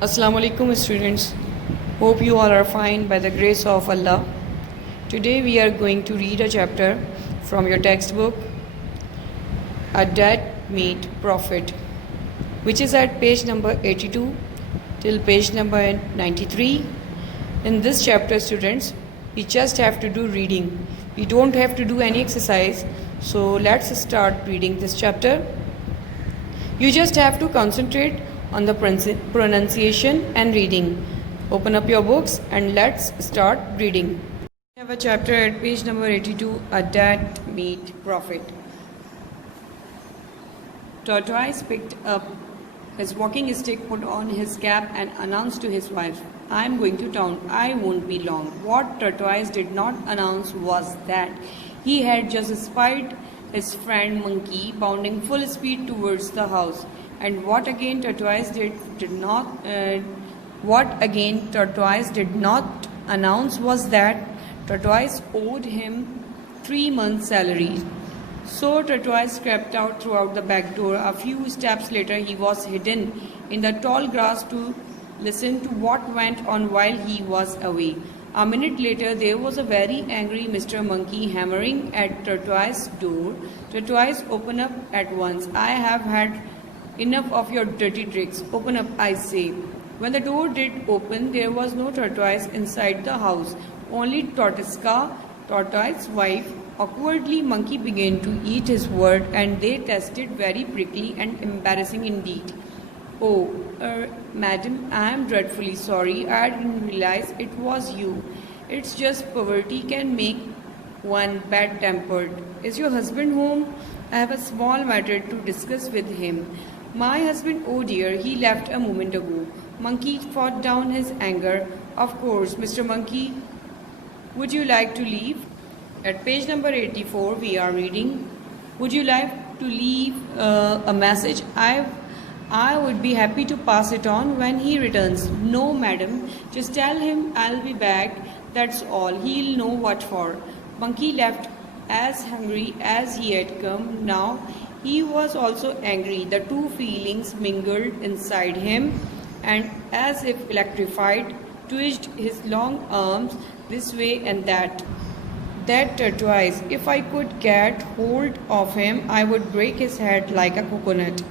Assalamu alaikum students. Hope you all are fine by the grace of Allah. Today we are going to read a chapter from your textbook, A Dead Meat Prophet, which is at page number 82 till page number 93. In this chapter, students, we just have to do reading. We don't have to do any exercise. So let's start reading this chapter. You just have to concentrate on the pronunciation and reading. Open up your books and let's start reading. We have a chapter at page number 82, A Dead Meat Prophet. Tortoise picked up his walking stick, put on his cap and announced to his wife, "I am going to town. I won't be long." What Tortoise did not announce was that he had just spied his friend Monkey bounding full speed towards the house. And what again Tortoise did not announce was that Tortoise owed him 3 months' salary. So Tortoise crept out throughout the back door. A few steps later he was hidden in the tall grass to listen to what went on while he was away. A minute later there was a very angry Mr. Monkey hammering at Tortoise's door. Tortoise, open up at once. I have had enough of your dirty tricks. Open up, I say. When the door did open, there was no Tortoise inside the house, only Tortiska, Tortoise's wife. Awkwardly, Monkey began to eat his word, and they tasted very prickly and embarrassing indeed. "Oh, madam, I am dreadfully sorry. I didn't realize it was you. It's just poverty can make one bad-tempered. Is your husband home? I have a small matter to discuss with him." "My husband, oh dear, he left a moment ago." Monkey fought down his anger. "Of course, Mr. Monkey, would you like to leave?" At page number 84 we are reading, "Would you like to leave a message? I would be happy to pass it on when he returns." "No, madam, just tell him I'll be back, that's all. He'll know what for." Monkey left as hungry as he had come. Now he was also angry. The two feelings mingled inside him, and as if electrified, twitched his long arms this way and that. That Tortoise, if I could get hold of him, I would break his head like a coconut.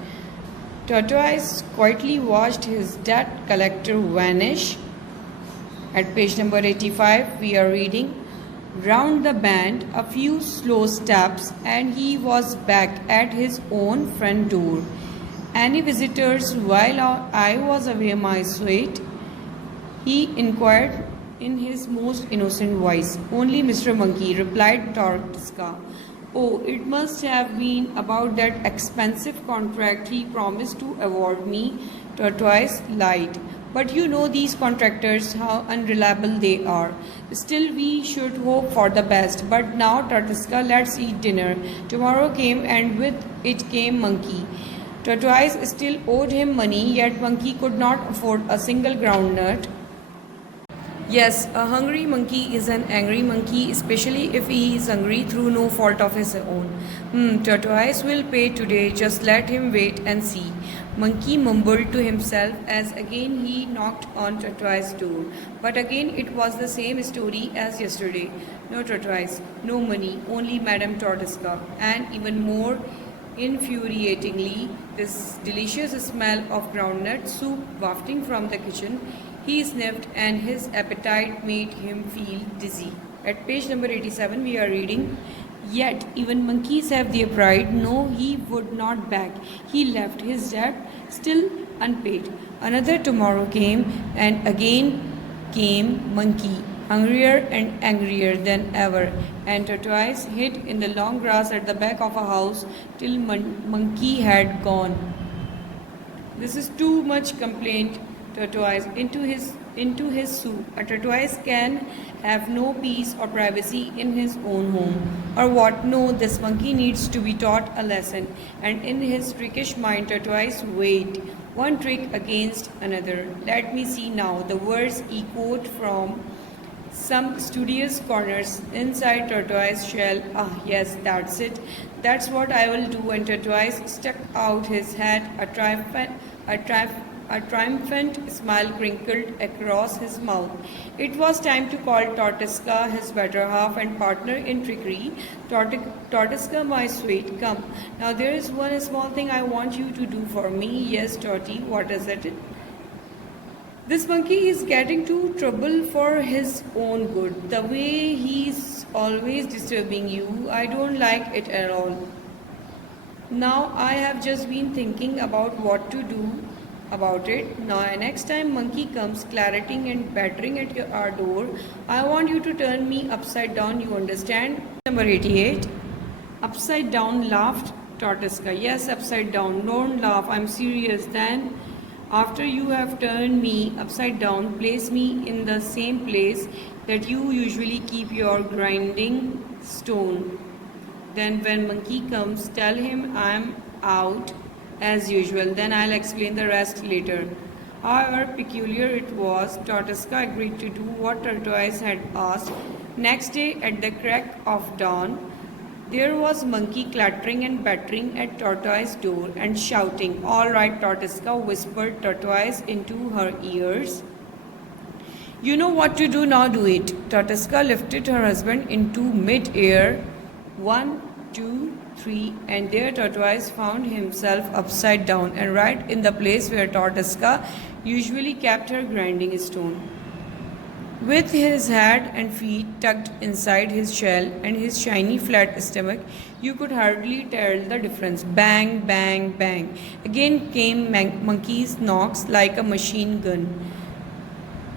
Tortoise quietly watched his debt collector vanish. At page number 85 we are reading, "Round the bend, a few slow steps, and he was back at his own front door. Any visitors while I was away, my sweet?" he inquired in his most innocent voice. "Only Mr. Monkey," replied Tortiska. "Oh, it must have been about that expensive contract he promised to award me." Tortoise lied. "But you know these contractors, how unreliable they are. Still, we should hope for the best. But now, Tortiska, let's eat dinner." Tomorrow came, and with it came Monkey. Tortoise still owed him money, yet Monkey could not afford a single groundnut. Yes, a hungry monkey is an angry monkey, especially if he is hungry through no fault of his own. Tortoise will pay today, just let him wait and see." Monkey mumbled to himself as again he knocked on Tortoise's door. But again it was the same story as yesterday. No Tortoise, no money, only Madame Tortiska, and even more infuriatingly, this delicious smell of groundnut soup wafting from the kitchen. He sniffed, and his appetite made him feel dizzy. At page number 87 we are reading, "Yet even monkeys have their pride." No, he would not back. He left his debt still unpaid. Another tomorrow came, and again came Monkey, hungrier and angrier than ever, and Tortoise hid in the long grass at the back of a house till Monkey had gone. "This is too much," complained Tortoise into his soup. "A tortoise can have no peace or privacy in his own home. Or what? No, this monkey needs to be taught a lesson." And in his trickish mind, Tortoise weighed one trick against another. "Let me see now." The words echoed from some studious corners inside Tortoise's shell. "Ah, yes, that's it. That's what I will do." And Tortoise stuck out his head a A triumphant smile crinkled across his mouth. It was time to call Tortuska his better half and partner in trickery. Tortuska, my sweet, come. Now there is one small thing I want you to do for me. Yes, Torty, what is it? This monkey is getting into trouble for his own good. The way he's always disturbing you, I don't like it at all. Now I have just been thinking about what to do about it. Now next time monkey comes clarting and battering at our door, I want you to turn me upside down, you understand? Number 88. Upside down, laughed Tortuska. Yes, upside down. Don't laugh, I'm serious. Then after you have turned me upside down, place me in the same place that you usually keep your grinding stone. Then when monkey comes, tell him I'm out as usual. Then I'll explain the rest later. However peculiar it was, Tortuska agreed to do what Tortoise had asked. Next day, at the crack of dawn, there was monkey clattering and battering at Tortoise's door and shouting. All right, Tortuska, whispered Tortoise into her ears. You know what to do, now do it. Tortuska lifted her husband into mid-air. 1, 2, 3, and there Tortoise found himself upside down and right in the place where Tortuska usually kept her grinding stone. With his head and feet tucked inside his shell and his shiny flat stomach, you could hardly tell the difference. Bang, bang, bang. Again came monkey's knocks like a machine gun.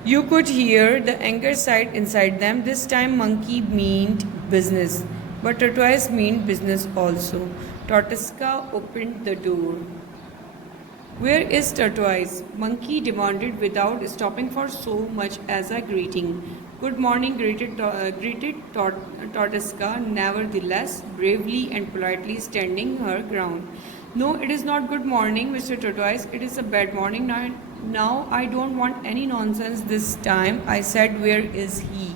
You could hear the anger side inside them. This time monkey meant business. But Tortoise meant business also. Tortuska opened the door. Where is Tortoise? Monkey demanded without stopping for so much as a greeting. Good morning, greeted Tortuska, nevertheless, bravely and politely standing her ground. No, it is not good morning, Mr. Tortoise. It is a bad morning. Now I don't want any nonsense this time. I said, where is he?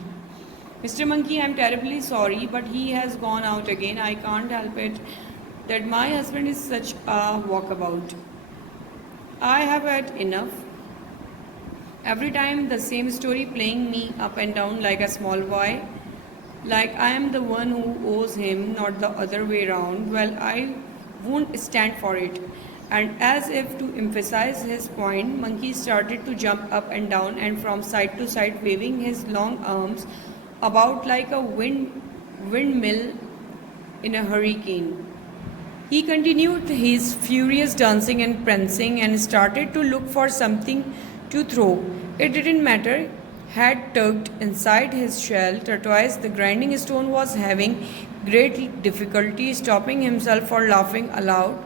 Mr. Monkey, I am terribly sorry, but he has gone out again. I can't help it that my husband is such a walkabout. I have had enough. Every time the same story playing me up and down like a small boy, like I am the one who owes him, not the other way around. Well, I won't stand for it. And as if to emphasize his point, Monkey started to jump up and down and from side to side, waving his long arms about like a windmill in a hurricane. He continued his furious dancing and prancing and started to look for something to throw. It didn't matter. Had tugged inside his shell, Tortoise, the grinding stone, was having great difficulty stopping himself for laughing aloud.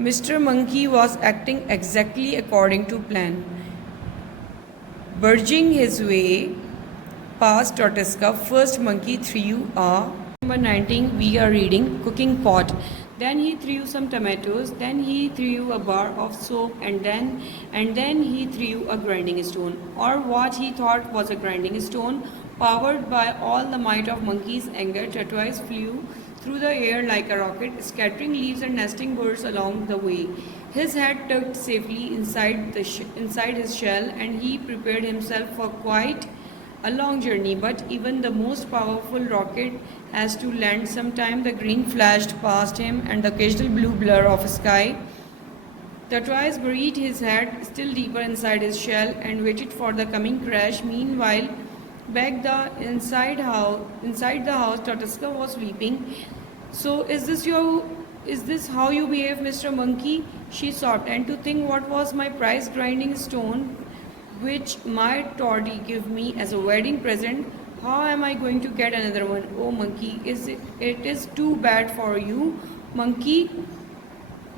Mr. Monkey was acting exactly according to plan. Burging his way past Tortuska, first Monkey threw a number 19 we are reading cooking pot. Then he threw some tomatoes, then he threw a bar of soap, and then he threw a grinding stone, or what he thought was a grinding stone. Powered by all the might of Monkey's anger, Tortoise flew through the air like a rocket, scattering leaves and nesting birds along the way. His head tucked safely inside his shell, and he prepared himself for quite a long journey. But even the most powerful rocket has to land sometime. The green flashed past him and the occasional blue blur of sky. Tortoise buried his head still deeper inside his shell and waited for the coming crash. Meanwhile, back inside the house, Tortuska was weeping. So is this how you behave, Mr. Monkey? She sobbed. And to think what was my prize grinding stone, which my Toddy gave me as a wedding present. How am I going to get another one? Oh, Monkey, it is too bad for you. Monkey,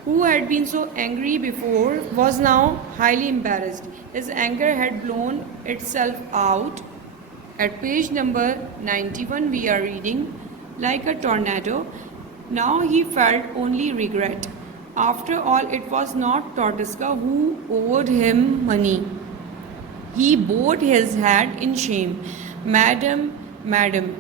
who had been so angry before, was now highly embarrassed. His anger had blown itself out. At page number 91, we are reading, like a tornado. Now he felt only regret. After all, it was not Tortuska who owed him money. He bowed his head in shame. Madam,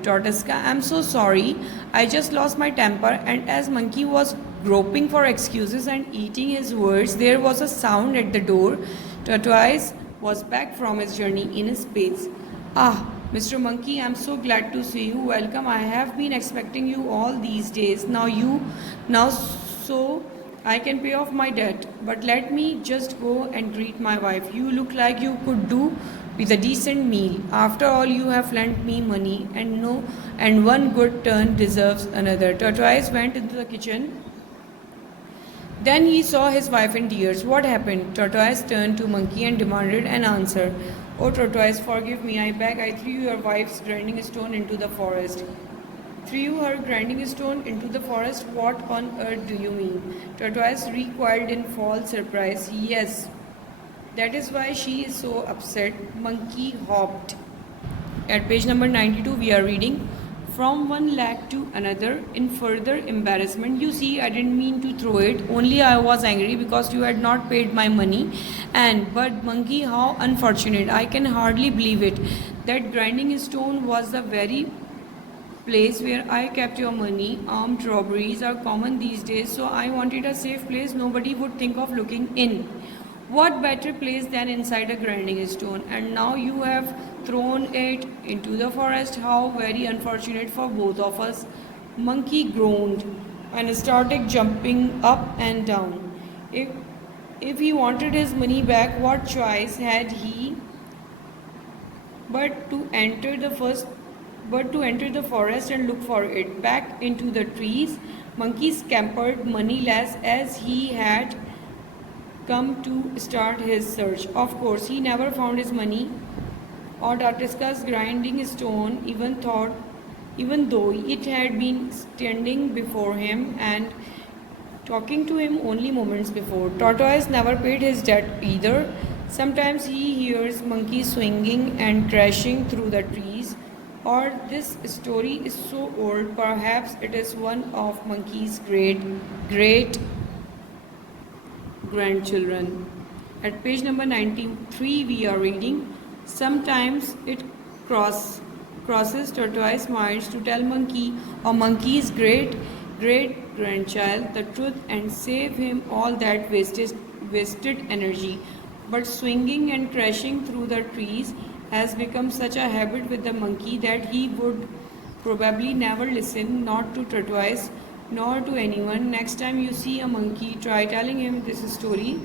Tortuska, I am so sorry. I just lost my temper. And as Monkey was groping for excuses and eating his words, there was a sound at the door. Tortoise was back from his journey in space. Ah, Mr. Monkey, I'm so glad to see you. Welcome. I have been expecting you all these days. Now so I can pay off my debt. But let me just go and greet my wife. You look like you could do with a decent meal. After all, you have lent me money, and one good turn deserves another. Tortoise went into the kitchen. Then he saw his wife in tears. What happened? Tortoise turned to Monkey and demanded an answer. Oh, Tortoise, forgive me, I beg. I threw your wife's grinding stone into the forest. Threw her grinding stone into the forest? What on earth do you mean? Tortoise recoiled in false surprise. Yes, that is why she is so upset. Monkey hopped. At page number 92, we are reading from one leg to another in further embarrassment. You see, I didn't mean to throw it. Only I was angry because you had not paid my money. But Monkey, how unfortunate. I can hardly believe it. That grinding stone was the very place where I kept your money. Armed robberies are common these days, so I wanted a safe place nobody would think of looking in. What better place than inside a grinding stone? And now you have thrown it into the forest. How very unfortunate for both of us. Monkey groaned and started jumping up and down. If he wanted his money back, what choice had he but to enter the forest and look for it? Back into the trees, Monkey scampered, moneyless as he had come to start his search. Of course, he never found his money or Tatiska's grinding stone, even though it had been standing before him and talking to him only moments before. Tortoise never paid his debt either. Sometimes he hears Monkey swinging and crashing through the trees. Or this story is so old, perhaps it is one of Monkey's great grandchildren. At page number 93, we are reading, sometimes it crosses Tortoise's mind to tell Monkey or Monkey's great grandchild the truth and save him all that wasted energy. But swinging and crashing through the trees has become such a habit with the monkey that he would probably never listen, not to Tortoise nor to anyone. Next time you see a monkey, try telling him this story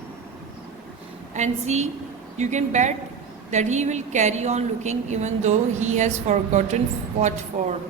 and see, you can bet that he will carry on looking even though he has forgotten what for.